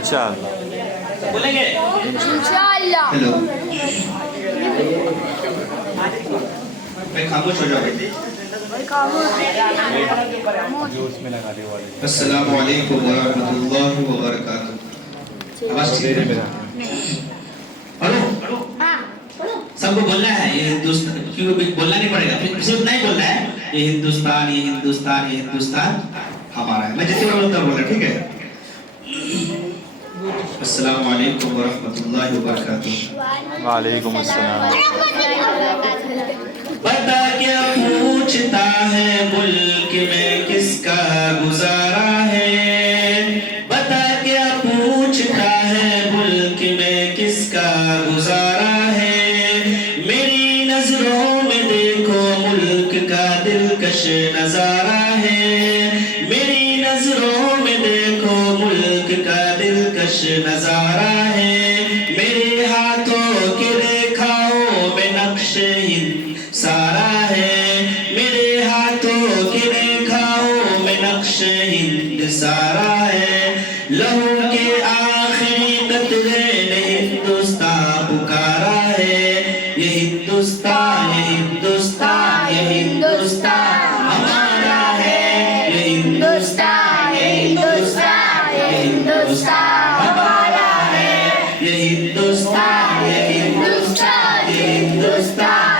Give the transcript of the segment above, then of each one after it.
इंशाअल्लाह बोलेंगे इंशाअल्लाह। हेलो मैं खामोश हो जाओ अस्सलामु अलैकुम व रहमतुल्लाहि व बरकातुहू आवाज ठीक है हेलो सबको बोलना है ये हिंदुस्तान क्यों बोलना नहीं पड़ेगा फिर सिर्फ नहीं बोलना है ये हिंदुस्तान ये हिंदुस्तान ये हिंदुस्तान हमारा है मैं जितनी बार बोलता बोल रहा ठीक है अस्सलामु अलैकुम व रहमतुल्लाहि व बरकातुहू वालेकुम अस्सलाम। बता क्या पूछता है मुल्क में किसका गुजारा है बता क्या पूछता है मुल्क में किसका गुजारा है मेरी नजरों में देखो मुल्क का दिलकश नजारा है मेरी नजरों में देखो मुल्क का दिलकश नजारा है मेरे हाथों के रेखाओं में नक्शे सारा है मेरे हाथों की रेखाओं में नक्श हिंद सारा है लहू के आखिरी कतरे ने हिंदुस्तान पुकारा है ये हिंदुस्तान ये हिंदुस्तान ये हिंदुस्तान हमारा है ये हिंदुस्तान ये हिंदुस्तान ये हिंदुस्तान हमारा है ये हिंदुस्तान ये हिंदुस्तान ये हिंदुस्तान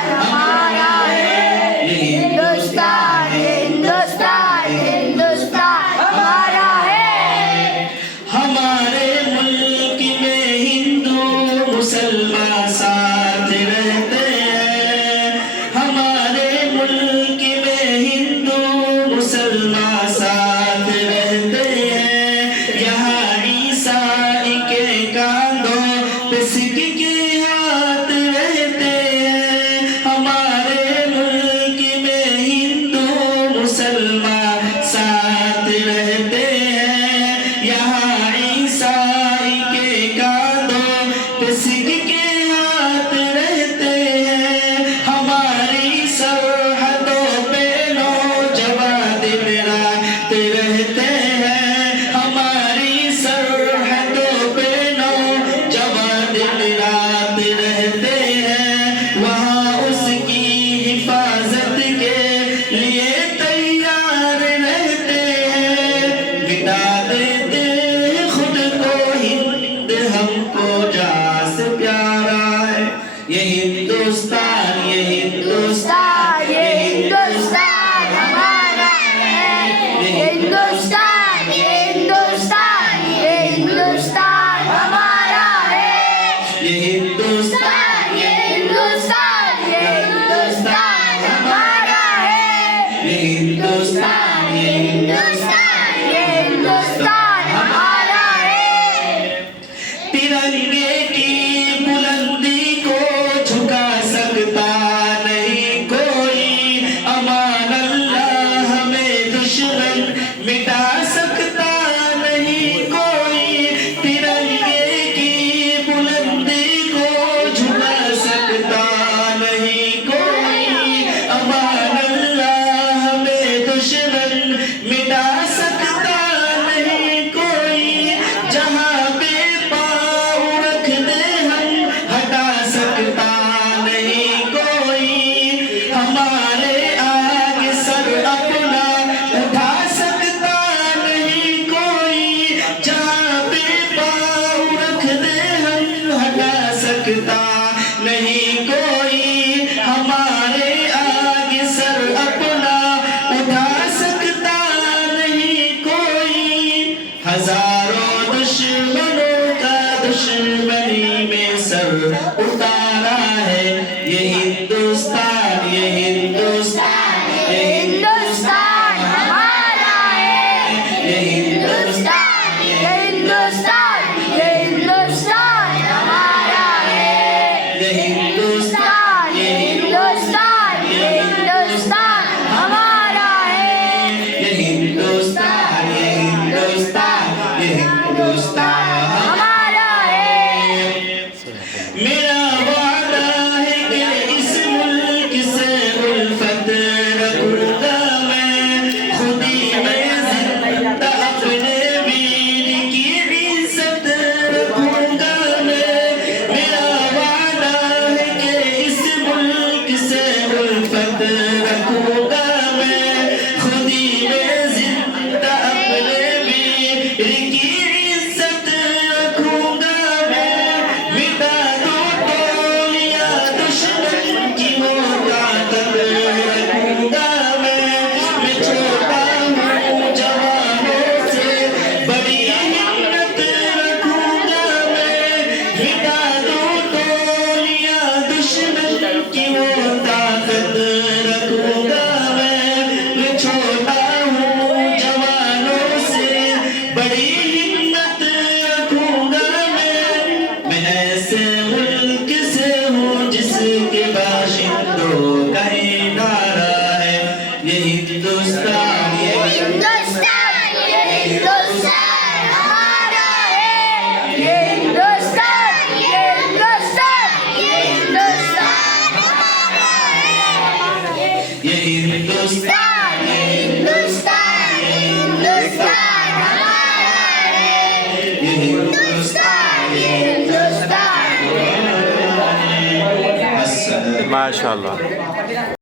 माशाल्लाह।